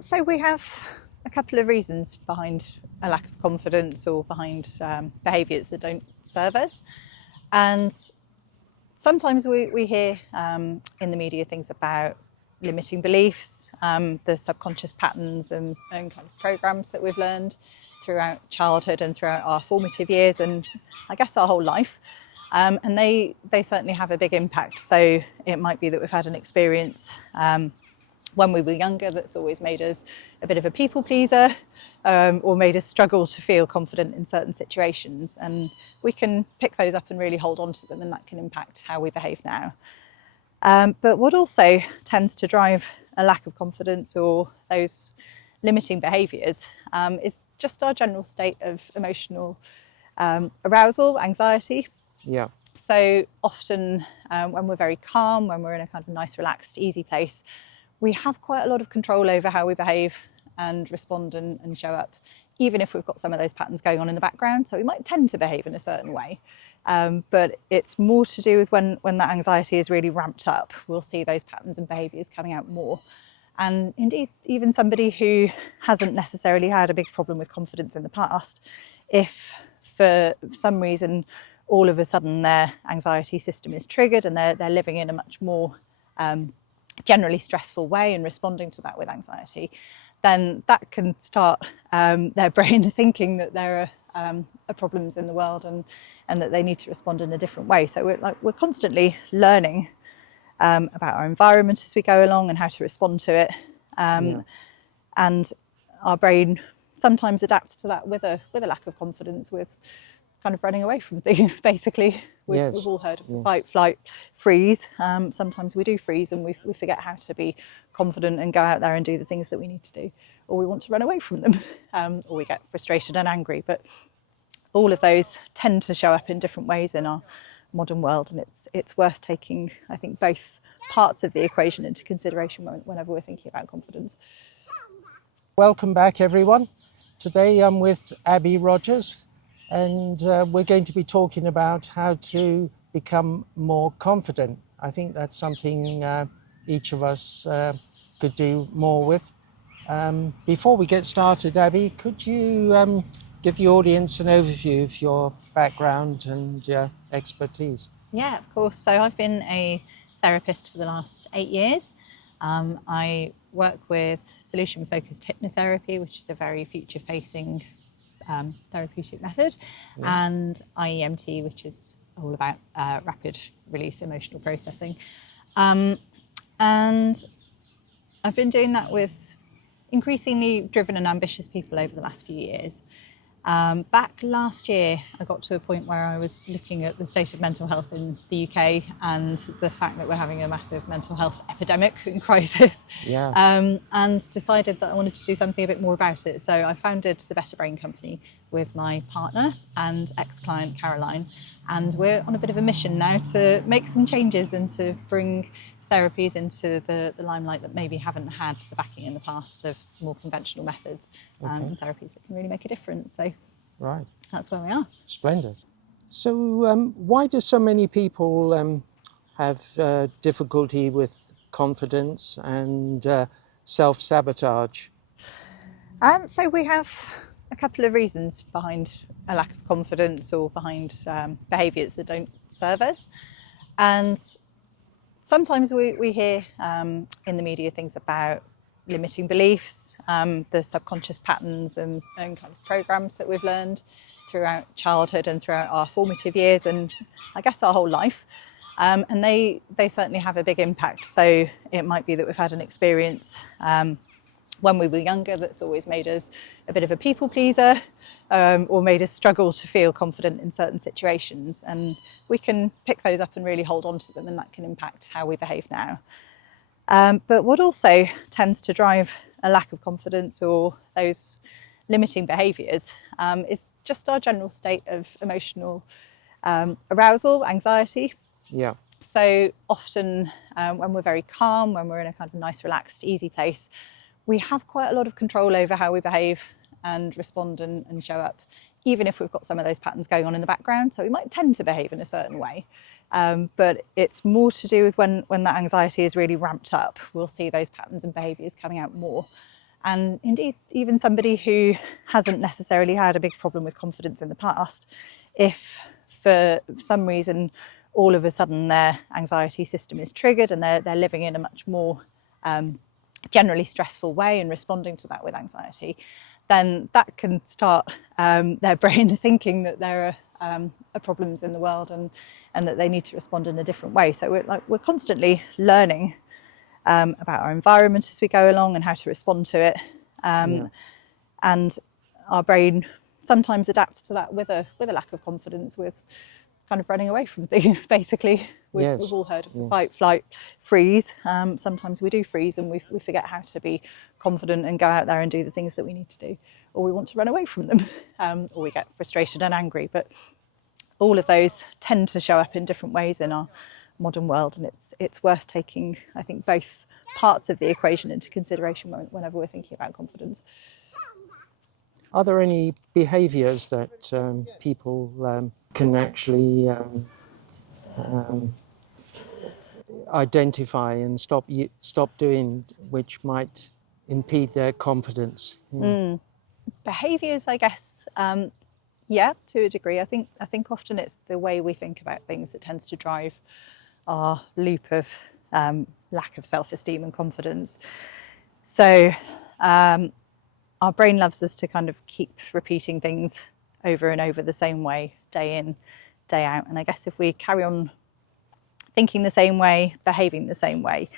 So we have a couple of reasons behind a lack of confidence or behind behaviours that don't serve us. And sometimes we hear in the media things about limiting beliefs, the subconscious patterns and kind of programs that we've learned throughout childhood and throughout our formative years and I guess our whole life. And they certainly have a big impact. So it might be that we've had an experience when we were younger that's always made us a bit of a people pleaser or made us struggle to feel confident in certain situations. And we can pick those up and really hold on to them, and that can impact how we behave now. But what also tends to drive a lack of confidence or those limiting behaviours is just our general state of emotional arousal, anxiety. Yeah. So often when we're very calm, when we're in a kind of nice, relaxed, easy place, we have quite a lot of control over how we behave and respond and show up, even if we've got some of those patterns going on in the background. So we might tend to behave in a certain way, but it's more to do with when that anxiety is really ramped up, we'll see those patterns and behaviours coming out more. And indeed, even somebody who hasn't necessarily had a big problem with confidence in the past, if for some reason all of a sudden their anxiety system is triggered and they're living in a much more generally stressful way and responding to that with anxiety, then that can start their brain thinking that there are problems in the world and that they need to respond in a different way. So we're constantly learning about our environment as we go along and how to respond to it. And our brain sometimes adapts to that with a lack of confidence, with kind of running away from things, basically. We've all heard of the fight, flight, freeze. Sometimes we do freeze and we forget how to be confident and go out there and do the things that we need to do, or we want to run away from them, or we get frustrated and angry. But all of those tend to show up in different ways in our modern world, and it's worth taking, I think, both parts of the equation into consideration whenever we're thinking about confidence. Welcome back, everyone. Today I'm with Abi Rogers, and we're going to be talking about how to become more confident. I think that's something each of us could do more with. Before we get started, Abi, could you give the audience an overview of your background and expertise? Yeah, of course. So I've been a therapist for the last 8 years. I work with solution-focused hypnotherapy, which is a very future-facing therapeutic method, and IEMT, which is all about rapid release emotional processing. And I've been doing that with increasingly driven and ambitious people over the last few years. Back last year, I got to a point where I was looking at the state of mental health in the UK and the fact that we're having a massive mental health epidemic and crisis, and decided that I wanted to do something a bit more about it. So I founded the Better Brain Company with my partner and ex-client Caroline, and we're on a bit of a mission now to make some changes and to bring therapies into the limelight that maybe haven't had the backing in the past of more conventional methods, and therapies that can really make a difference. So that's where we are. Splendid. So why do so many people have difficulty with confidence and self-sabotage? So we have a couple of reasons behind a lack of confidence or behind behaviours that don't serve us. And sometimes we hear in the media things about limiting beliefs, the subconscious patterns and kind of programs that we've learned throughout childhood and throughout our formative years and I guess our whole life. And they certainly have a big impact. So it might be that we've had an experience when we were younger that's always made us a bit of a people pleaser, or made us struggle to feel confident in certain situations. And we can pick those up and really hold on to them, and that can impact how we behave now. But what also tends to drive a lack of confidence or those limiting behaviours is just our general state of emotional arousal, anxiety. Yeah. So often when we're very calm, when we're in a kind of nice, relaxed, easy place, we have quite a lot of control over how we behave and respond and show up, even if we've got some of those patterns going on in the background. So we might tend to behave in a certain way, but it's more to do with when that anxiety is really ramped up, we'll see those patterns and behaviours coming out more. And indeed, even somebody who hasn't necessarily had a big problem with confidence in the past, if for some reason all of a sudden their anxiety system is triggered and they're living in a much more generally stressful way and responding to that with anxiety, then that can start their brain thinking that there are problems in the world and that they need to respond in a different way. So we're constantly learning about our environment as we go along and how to respond to it. And our brain sometimes adapts to that with a lack of confidence, with kind of running away from things, basically. We've all heard of the fight, flight, freeze. Sometimes we do freeze and we forget how to be confident and go out there and do the things that we need to do, or we want to run away from them, or we get frustrated and angry. But all of those tend to show up in different ways in our modern world, and it's worth taking, I think, both parts of the equation into consideration whenever we're thinking about confidence. Are there any behaviours that people can actually identify and stop doing, which might impede their confidence? Behaviours, I guess, yeah, to a degree. I think often it's the way we think about things that tends to drive our loop of lack of self-esteem and confidence. So our brain loves us to kind of keep repeating things over and over the same way, day in, day out. And I guess if we carry on thinking the same way, behaving the same way,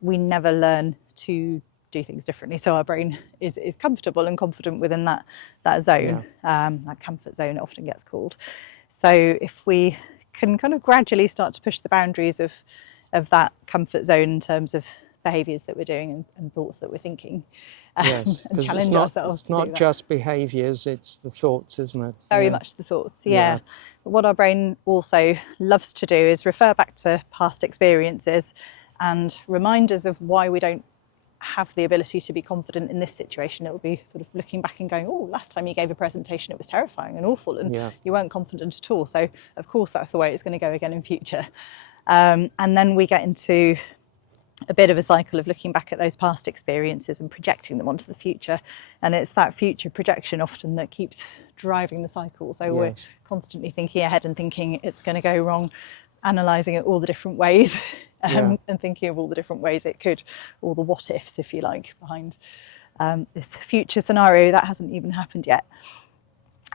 we never learn to do things differently. So our brain is comfortable and confident within that zone, that comfort zone it often gets called. So if we can kind of gradually start to push the boundaries of that comfort zone in terms of behaviours that we're doing and thoughts that we're thinking, and challenge ourselves. It's not just behaviours, it's the thoughts, isn't it? Very much the thoughts, yeah. But what our brain also loves to do is refer back to past experiences and remind us of why we don't have the ability to be confident in this situation. It will be sort of looking back and going, oh, last time you gave a presentation it was terrifying and awful and you weren't confident at all, so of course that's the way it's going to go again in future. And then we get into a bit of a cycle of looking back at those past experiences and projecting them onto the future, and it's that future projection often that keeps driving the cycle. So we're constantly thinking ahead and thinking it's going to go wrong, analysing it all the different ways, and thinking of all the different ways it could, all the what ifs, if you like, behind this future scenario that hasn't even happened yet.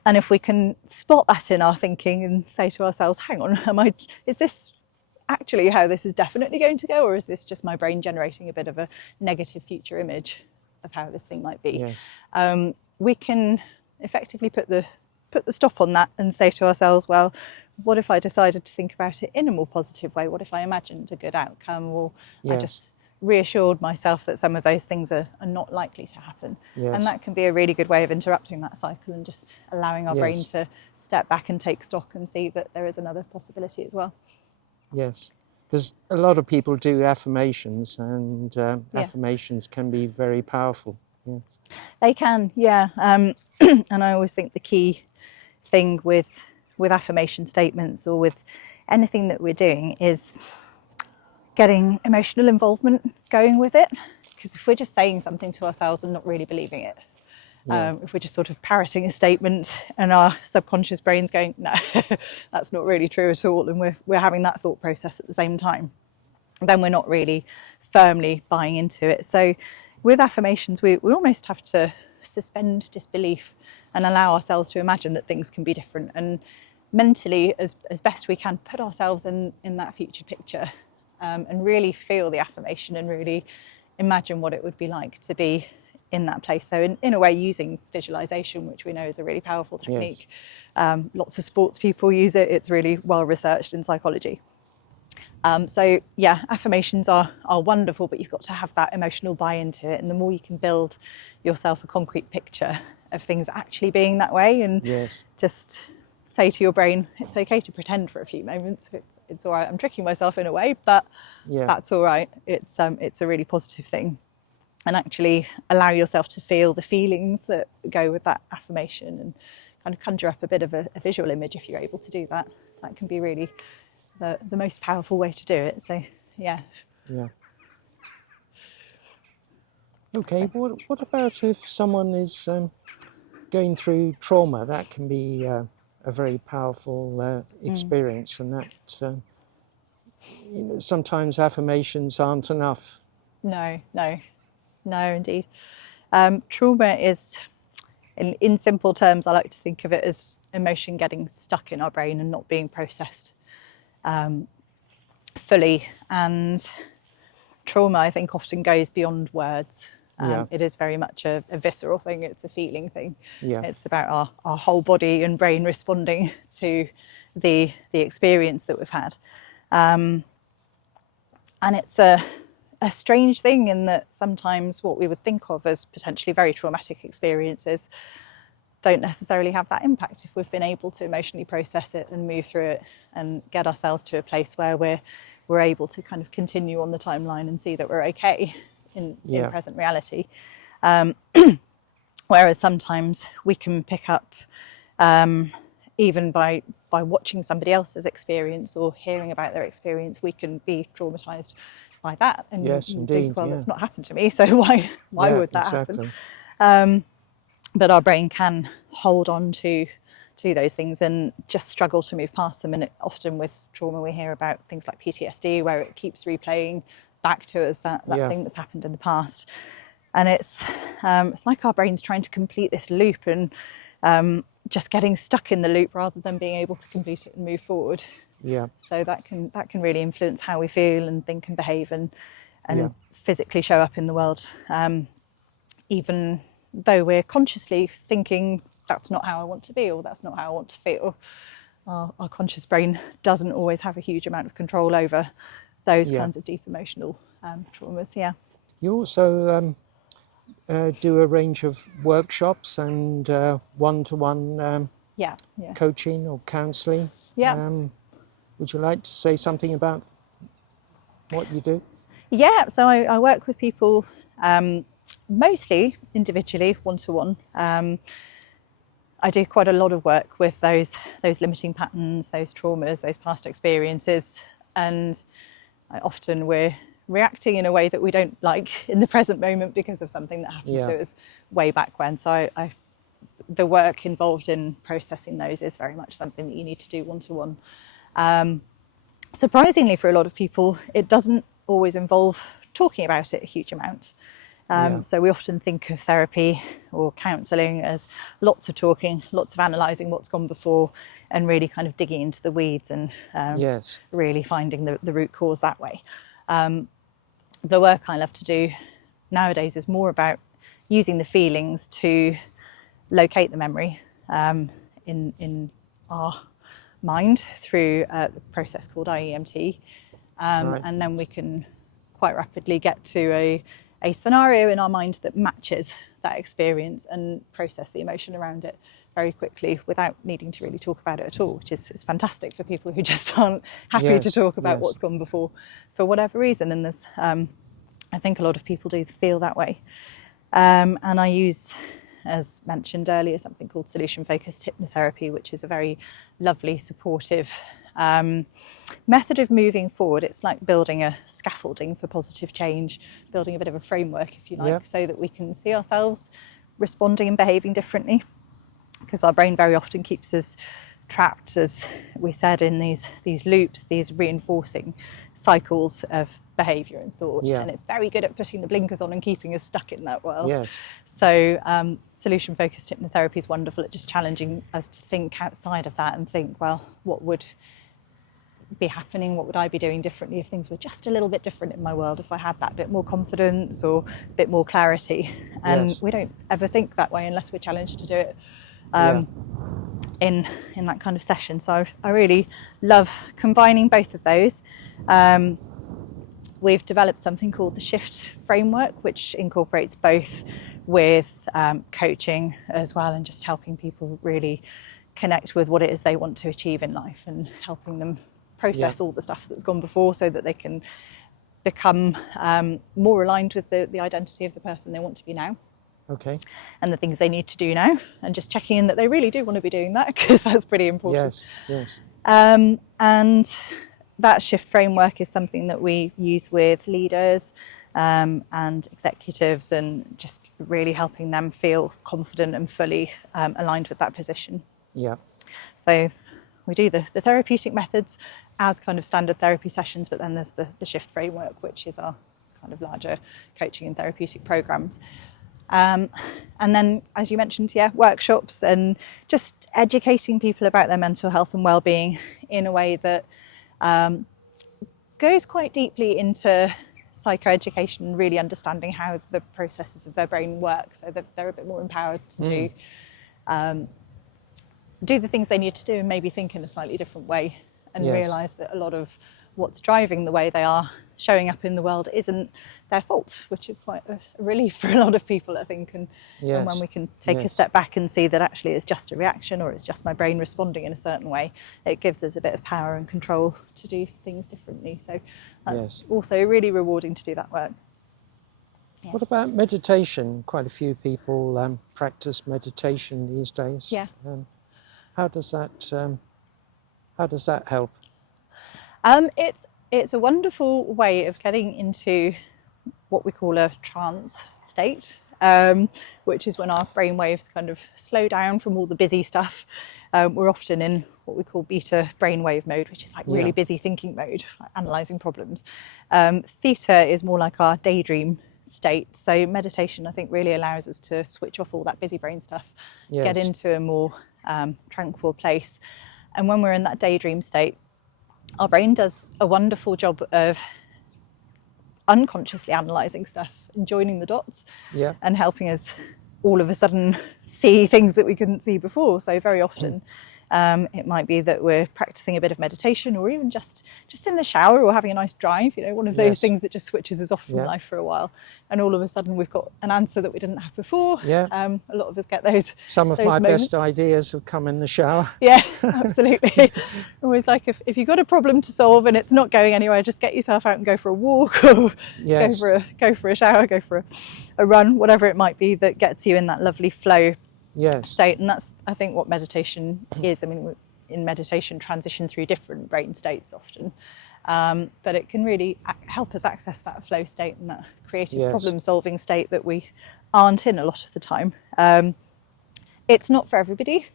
And if we can spot that in our thinking and say to ourselves, hang on, is this actually how this is definitely going to go, or is this just my brain generating a bit of a negative future image of how this thing might be? We can effectively put the stop on that and say to ourselves, well, what if I decided to think about it in a more positive way? What if I imagined a good outcome, or I just reassured myself that some of those things are not likely to happen? And that can be a really good way of interrupting that cycle and just allowing our brain to step back and take stock and see that there is another possibility as well. Yes, because a lot of people do affirmations, and affirmations can be very powerful. Yes. They can, and I always think the key thing with affirmation statements or with anything that we're doing is getting emotional involvement going with it. Because if we're just saying something to ourselves and not really believing it, if we're just sort of parroting a statement and our subconscious brain's going, no, that's not really true at all, and we're having that thought process at the same time, then we're not really firmly buying into it. So with affirmations, we almost have to suspend disbelief and allow ourselves to imagine that things can be different, and mentally, as best we can, put ourselves in that future picture, and really feel the affirmation and really imagine what it would be like to be in that place. So in a way, using visualization, which we know is a really powerful technique. Lots of sports people use it. It's really well researched in psychology. So affirmations are wonderful, but you've got to have that emotional buy-in to it. And the more you can build yourself a concrete picture of things actually being that way, and just say to your brain, it's okay to pretend for a few moments. It's all right. I'm tricking myself in a way, but that's all right. It's a really positive thing. And actually allow yourself to feel the feelings that go with that affirmation, and kind of conjure up a bit of a visual image if you're able to do that. That can be really the most powerful way to do it. So, Okay, So, what about if someone is going through trauma? That can be a very powerful experience, and that sometimes affirmations aren't enough. no, no, no, indeed. Trauma is, in simple terms, I like to think of it as emotion getting stuck in our brain and not being processed fully. And trauma, I think, often goes beyond words. Yeah, It is very much a visceral thing. It's a feeling thing. yeah, It's about our whole body and brain responding to the experience that we've had. And it's a strange thing in that sometimes what we would think of as potentially very traumatic experiences don't necessarily have that impact if we've been able to emotionally process it and move through it and get ourselves to a place where we're able to kind of continue on the timeline and see that we're okay in yeah, present reality. Whereas sometimes we can pick up, even by watching somebody else's experience or hearing about their experience, we can be traumatized by that and yes, think, indeed, well, yeah, that's not happened to me, so why yeah, would that happen? exactly. But our brain can hold on to those things and just struggle to move past them. And often with trauma, we hear about things like PTSD, where it keeps replaying back to us that Yeah, thing that's happened in the past. And it's like our brain's trying to complete this loop and just getting stuck in the loop rather than being able to complete it and move forward. yeah, So that can really influence how we feel and think and behave and yeah, physically show up in the world, even though we're consciously thinking that's not how I want to be or that's not how I want to feel. Our conscious brain doesn't always have a huge amount of control over those yeah. kinds of deep emotional traumas. Yeah. You also do a range of workshops and one-to-one Yeah. Yeah. coaching or counselling. Yeah. Would you like to say something about what you do? Yeah. So I work with people mostly individually, one to one. I do quite a lot of work with those limiting patterns, those traumas, those past experiences, and often we're reacting in a way that we don't like in the present moment because of something that happened Yeah, to us way back when. So the work involved in processing those is very much something that you need to do one to one. Surprisingly, for a lot of people, it doesn't always involve talking about it a huge amount. yeah, So we often think of therapy or counselling as lots of talking, lots of analysing what's gone before, and really kind of digging into the weeds and yes, really finding the root cause that way. The work I love to do nowadays is more about using the feelings to locate the memory in our mind through a process called IEMT, right, and then we can quite rapidly get to a scenario in our mind that matches that experience and process the emotion around it very quickly without needing to really talk about it at all, which is fantastic for people who just aren't happy to yes, talk about yes, what's gone before for whatever reason. And there's, I think a lot of people do feel that way. And I use, as mentioned earlier, something called solution-focused hypnotherapy, which is a very lovely, supportive method of moving forward. It's like building a scaffolding for positive change, building a bit of a framework, if you yeah, like, so that we can see ourselves responding and behaving differently. Because our brain very often keeps us trapped, as we said, in these loops, these reinforcing cycles of behaviour and thought, yeah, and it's very good at putting the blinkers on and keeping us stuck in that world. yes, So solution-focused hypnotherapy is wonderful at just challenging us to think outside of that and think, well, what would be happening, what would I be doing differently if things were just a little bit different in my world, if I had that bit more confidence or a bit more clarity. And yes, we don't ever think that way unless we're challenged to do it yeah, in that kind of session. So I really love combining both of those. We've developed something called the Shift framework, which incorporates both with coaching as well, and just helping people really connect with what it is they want to achieve in life and helping them yeah, process all the stuff that's gone before so that they can become more aligned with the identity of the person they want to be now okay, and the things they need to do now, and just checking in that they really do want to be doing that, because that's pretty important. yes, yes, And that shift framework is something that we use with leaders, and executives, and just really helping them feel confident and fully aligned with that position. Yeah. So we do the therapeutic methods as kind of standard therapy sessions, but then there's the shift framework, which is our kind of larger coaching and therapeutic programs. And then, as you mentioned, workshops and just educating people about their mental health and well-being in a way that goes quite deeply into psychoeducation, really understanding how the processes of their brain work, so that they're a bit more empowered to do the things they need to do and maybe think in a slightly different way, and realise that a lot of what's driving the way they are showing up in the world isn't their fault, which is quite a relief for a lot of people, I think. And when we can take a step back and see that actually it's just a reaction, or it's just my brain responding in a certain way, it gives us a bit of power and control to do things differently. So that's also really rewarding to do that work. Yeah. What about meditation? Quite a few people practice meditation these days. Yeah. How does that help? It's a wonderful way of getting into what we call a trance state, which is when our brain waves kind of slow down from all the busy stuff. We're often in what we call beta brainwave mode, which is like really busy thinking mode, like analysing problems. Theta is more like our daydream state. So meditation, I think, really allows us to switch off all that busy brain stuff, get into a more tranquil place. And when we're in that daydream state, our brain does a wonderful job of unconsciously analysing stuff and joining the dots and helping us all of a sudden see things that we couldn't see before. So very often it might be that we're practicing a bit of meditation, or even just in the shower, or having a nice drive, one of those things that just switches us off from life for a while, and all of a sudden we've got an answer that we didn't have before. A lot of us get those. Some of my best ideas have come in the shower. Yeah, absolutely. Always like, if you've got a problem to solve and it's not going anywhere, just get yourself out and go for a walk, or go for a shower, go for a run, whatever it might be that gets you in that lovely flow state. And that's, I think, what meditation is. I mean, in meditation, transition through different brain states often, but it can really help us access that flow state and that creative problem-solving state that we aren't in a lot of the time. It's not for everybody.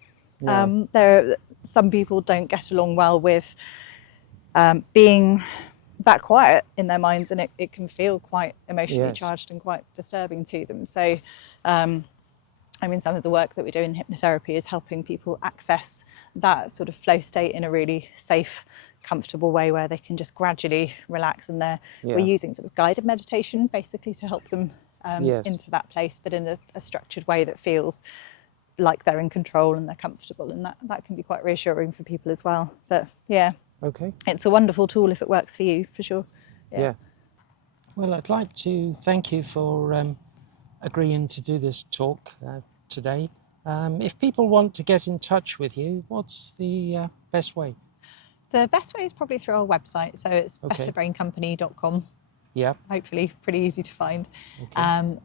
Some people don't get along well with being that quiet in their minds, and it can feel quite emotionally charged and quite disturbing to them. So I mean, some of the work that we do in hypnotherapy is helping people access that sort of flow state in a really safe, comfortable way, where they can just gradually relax. And we're using sort of guided meditation basically to help them into that place, but in a structured way that feels like they're in control and they're comfortable, and that can be quite reassuring for people as well. But it's a wonderful tool if it works for you, for sure. Well, I'd like to thank you for agreeing to do this talk today. If people want to get in touch with you, what's the best way? The best way is probably through our website, so it's betterbraincompany.com. Hopefully pretty easy to find.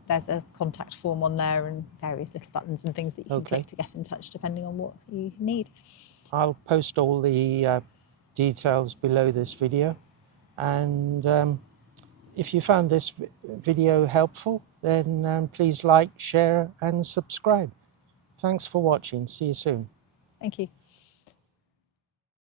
There's a contact form on there and various little buttons and things that you can click to get in touch depending on what you need. I'll post all the details below this video, and if you found this video helpful, then please like, share and subscribe. Thanks for watching. See you soon. Thank you.